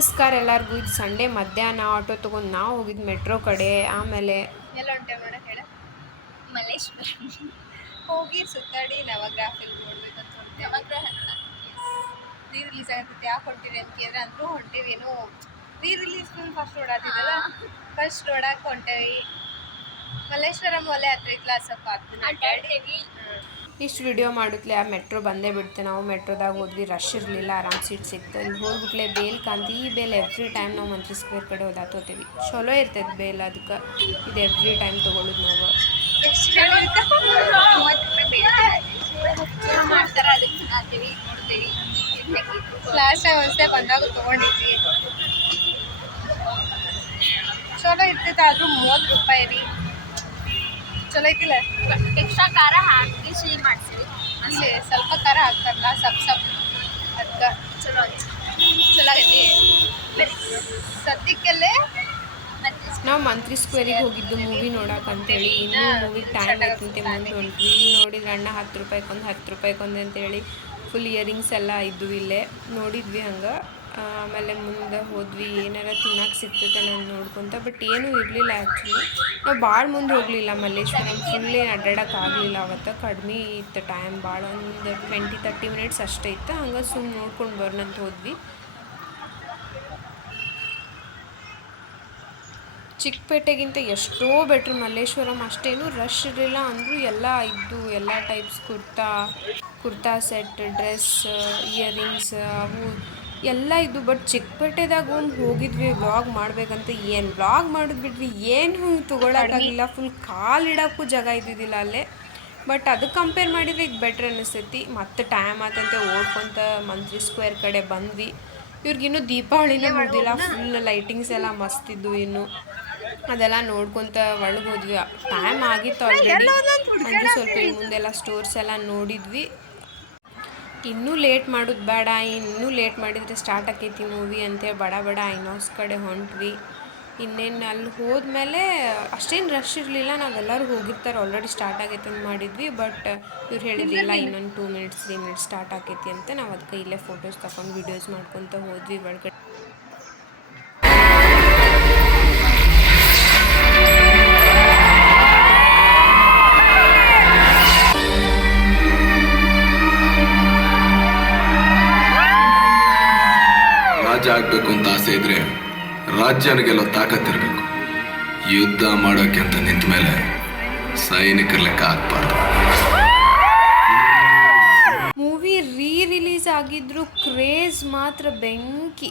ನಮಸ್ಕಾರ ಎಲ್ಲರಿಗೂ. ಇದು ಸಂಡೇ ಮಧ್ಯಾಹ್ನ ಆಟೋ ತೊಗೊಂಡು ನಾವು ಹೋಗಿದ್ದು ಮೆಟ್ರೋ ಕಡೆ. ಆಮೇಲೆ ಎಲ್ಲ ಹೊಂಟೇವೆ ನೋಡೋಕೆ ಹೇಳ ಮಲ್ಲೇಶ್ವರ ಹೋಗಿ ಸುತ್ತಾಡಿ ನವಗ್ರಹ ಫಿಲ್ಮ್ ನೋಡ್ಬೇಕಂತ ಹೊಂಟೇವೆ. ನವಗ್ರಹ ರೀ ರಿಲೀಸ್ ಆಗ್ತೈತೆ ಯಾಕೆ ಹೊಂಟೀವಿ ಅಂತ ಕೇಳಿದ್ರೆ ಅಂದರೂ ಹೊಂಟೇವೇನು ರೀ ರಿಲೀಸ್ ಫಿಲ್ಮ್ ಫಸ್ಟ್ ನೋಡಾತಿದ್ದಲ್ಲ ಫಸ್ಟ್ ನೋಡಕ್ಕೆ ಹೊಂಟೇವಿ. ಮಲ್ಲೇಶ್ವರಂ ಒಲೆ ಹತ್ರ ಇತ್ತಲ್ಲ ಸ್ವಲ್ಪ ಅಡ್ಡಾಡ್ತೇವಿ. ಇಷ್ಟು ವಿಡಿಯೋ ಮಾಡಿದ್ಲೆ ಆ ಮೆಟ್ರೋ ಬಂದೇ ಬಿಡ್ತೆ. ನಾವು ಮೆಟ್ರೋದಾಗ ಹೋದ್ವಿ, ರಶ್ ಇರಲಿಲ್ಲ, ಆರಾಮ್ ಸೀಟ್ ಸಿಕ್ತು. ಇಲ್ಲಿ ಹೋಗ್ಬಿಟ್ಲೆ ಬೇಲ್ ಕಾಂತಿ. ಈ ಬೇಲ್ ಎವ್ರಿ ಟೈಮ್ ನಾವು ಮಂತ್ರಿ ಸ್ಕ್ವೇರ್ ಕಡೆ ಹೋದಾತೋತೀವಿ. ಚಲೋ ಇರ್ತೈತೆ ಬೇಲ್, ಅದಕ್ಕೆ ಇದು ಎವ್ರಿ ಟೈಮ್ ತೊಗೊಳ್ಳೋದು ನಾವು. ಮಾಡ್ತಾರೆ ಅದಕ್ಕೆ ನೋಡ್ತೀವಿ. ಲಾಸ್ಟ್ ಟೈಮ್ ಅಷ್ಟೇ ಬಂದಾಗ ತೊಗೊಂಡಿದ್ವಿ. ಚಲೋ ಇರ್ತೈತೆ, ಆದರೂ 30 ರೂಪಾಯಿ ರೀ. ಚಲೋ ಐತಿಲ್ಲ. ಎಕ್ಸ್ಟ್ರಾ ಖಾರ ಹಾಕಿ ಸಿಹಿ ಮಾಡಿಸಿರಿ. ಅಲ್ಲಿ ಸ್ವಲ್ಪ ಖಾರ ಹಾಕ್ತಾರಲ್ಲ ಸಪ್ ಅದಕ್ಕೆ ಚಲೋ ಆಗೈತಿ. ಸದ್ಯಕ್ಕೆಲ್ಲೇ ನಾವು ಮಂತ್ರಿ ಸ್ಕ್ವೇರಿಗೆ ಹೋಗಿದ್ದು ಮೂವಿ ನೋಡೋಕ್ಕಂತೇಳಿ. ಇನ್ನೂ ಮೂವಿ ಟೈಮ್ ಐತಂತೆ ಮುಂದೆ ಹೊಂಟ್ವಿ. ಇಲ್ಲಿ ನೋಡಿದ್ರೆ ಅಣ್ಣ 10 ರೂಪಾಯಿಗೊಂದು 10 ರೂಪಾಯಿಗೊಂದು ಅಂತೇಳಿ ಫುಲ್ ಇಯರಿಂಗ್ಸ್ ಎಲ್ಲ ಇದ್ವು ಇಲ್ಲೇ ನೋಡಿದ್ವಿ. ಹಂಗೆ ಆಮೇಲೆ ಮುಂದೆ ಹೋದ್ವಿ, ಏನಾರ ತಿನ್ನಕ್ಕೆ ಸಿಗ್ತೈತೆ ನಾನು ನೋಡ್ಕೊತ. ಬಟ್ ಏನೂ ಇರಲಿಲ್ಲ ಆ್ಯಕ್ಚುಲಿ. ನಾವು ಭಾಳ ಮುಂದೆ ಹೋಗಲಿಲ್ಲ, ಮಲ್ಲೇಶ್ವರಂ ಫುಲ್ ಏನು ಅಡ್ಡಾಡೋಕೆ ಆಗಲಿಲ್ಲ ಅವತ್ತು. ಕಡಿಮೆ ಇತ್ತು ಟೈಮ್, ಭಾಳ ಒಂದು 20-30 ಮಿನಿಟ್ಸ್ ಅಷ್ಟೇ ಇತ್ತು. ಹಂಗೆ ಸುಮ್ಮನೆ ನೋಡ್ಕೊಂಡು ಬರೋಣಂತ ಹೋದ್ವಿ. ಚಿಕ್ಕಪೇಟೆಗಿಂತ ಎಷ್ಟೋ ಬೆಟ್ರ್ ಮಲ್ಲೇಶ್ವರಂ. ಅಷ್ಟೇನು ರಶ್ ಇರಲಿಲ್ಲ ಅಂದರೂ ಎಲ್ಲ ಇದ್ದು, ಎಲ್ಲ types kurta set, dress, earrings ಅವು ಎಲ್ಲ ಇದ್ದು. ಬಟ್ ಚಿಕ್ಕಪೇಟೆದಾಗ ಹೋಗಿದ್ವಿ ವ್ಲಾಗ್ ಮಾಡ್ಬೇಕಂತ. ಏನು ವ್ಲಾಗ್ ಮಾಡೋದು ಬಿಡ್ರಿ, ಏನು ತೊಗೊಳಕ್ಕಾಗಿಲ್ಲ. ಫುಲ್ ಕಾಲಿಡೋಕ್ಕೂ ಜಾಗ ಇದ್ದಿದ್ದಿಲ್ಲ ಅಲ್ಲೇ. ಬಟ್ ಅದಕ್ಕೆ ಕಂಪೇರ್ ಮಾಡಿದರೆ ಇದು ಬೆಟ್ರ್ ಅನ್ನಿಸ್ತೈತಿ. ಮತ್ತು ಟೈಮ್ ಆತಂತೆ ಓಡ್ಕೊತ ಮಂತ್ರಿ ಸ್ಕ್ವೇರ್ ಕಡೆ ಬಂದ್ವಿ. ಇವ್ರಿಗಿನ್ನೂ ದೀಪಾವಳಿನೇ ಮುಗಿದಿಲ್ಲ, ಫುಲ್ ಲೈಟಿಂಗ್ಸ್ ಎಲ್ಲ ಮಸ್ತಿದ್ದು. ಇನ್ನು ಅದೆಲ್ಲ ನೋಡ್ಕೊತ ಒಳಗೆ ಹೋದ್ವಿ. ಟೈಮ್ ಆಗಿತ್ತು ಆಲ್ರೆಡಿ. ಅಂದರೆ ಸ್ವಲ್ಪ ಮುಂದೆಲ್ಲ ಸ್ಟೋರ್ಸ್ ಎಲ್ಲ ನೋಡಿದ್ವಿ. ಇನ್ನೂ ಲೇಟ್ ಮಾಡೋದು ಬೇಡ, ಇನ್ನೂ ಲೇಟ್ ಮಾಡಿದರೆ ಸ್ಟಾರ್ಟ್ ಆಕೈತಿ ಮೂವಿ ಅಂತೇಳಿ ಬಡ ಐನಾಕ್ಸ್ ಕಡೆ ಹೊಂಟ್ವಿ. ಇನ್ನೇನು ಅಲ್ಲಿ ಹೋದ್ಮೇಲೆ ಅಷ್ಟೇನು ರಶ್ ಇರಲಿಲ್ಲ. ನಾವೆಲ್ಲರೂ ಹೋಗಿರ್ತಾರೆ ಆಲ್ರೆಡಿ ಸ್ಟಾರ್ಟ್ ಆಗೈತೆ ಅಂತ ಮಾಡಿದ್ವಿ. ಬಟ್ ಇವ್ರು ಹೇಳಿದ್ರಿಲ್ಲ ಇನ್ನೊಂದು 2 ಮಿನಿಟ್ಸ್ 3 ಮಿನಿಟ್ಸ್ ಸ್ಟಾರ್ಟ್ ಆಕೈತಿ ಅಂತ. ನಾವು ಅದಕ್ಕೆ ಇಲ್ಲೇ ಫೋಟೋಸ್ ತಗೊಂಡು ವೀಡಿಯೋಸ್ ಮಾಡ್ಕೊತ ಹೋದ್ವಿ ಒಳಗಡೆ. ರಾಜ್ಯ ಆಗ್ಬೇಕು ಅಂತ ಆಸೆ ಇದ್ರೆ ರಾಜ್ಯನಿಗೆಲ್ಲ ತಾಕತ್ತಿರ್ಬೇಕು. ಯುದ್ಧ ಮಾಡೋಕೆ ಅಂತ ನಿಂತ ಮೇಲೆ ಸೈನಿಕರ ಲೆಕ್ಕ ಆಗ್ಬಾರ್ದು. ಮೂವಿ ರೀ ರಿಲೀಸ್ ಆಗಿದ್ರು ಕ್ರೇಜ್ ಮಾತ್ರ ಬೆಂಕಿ.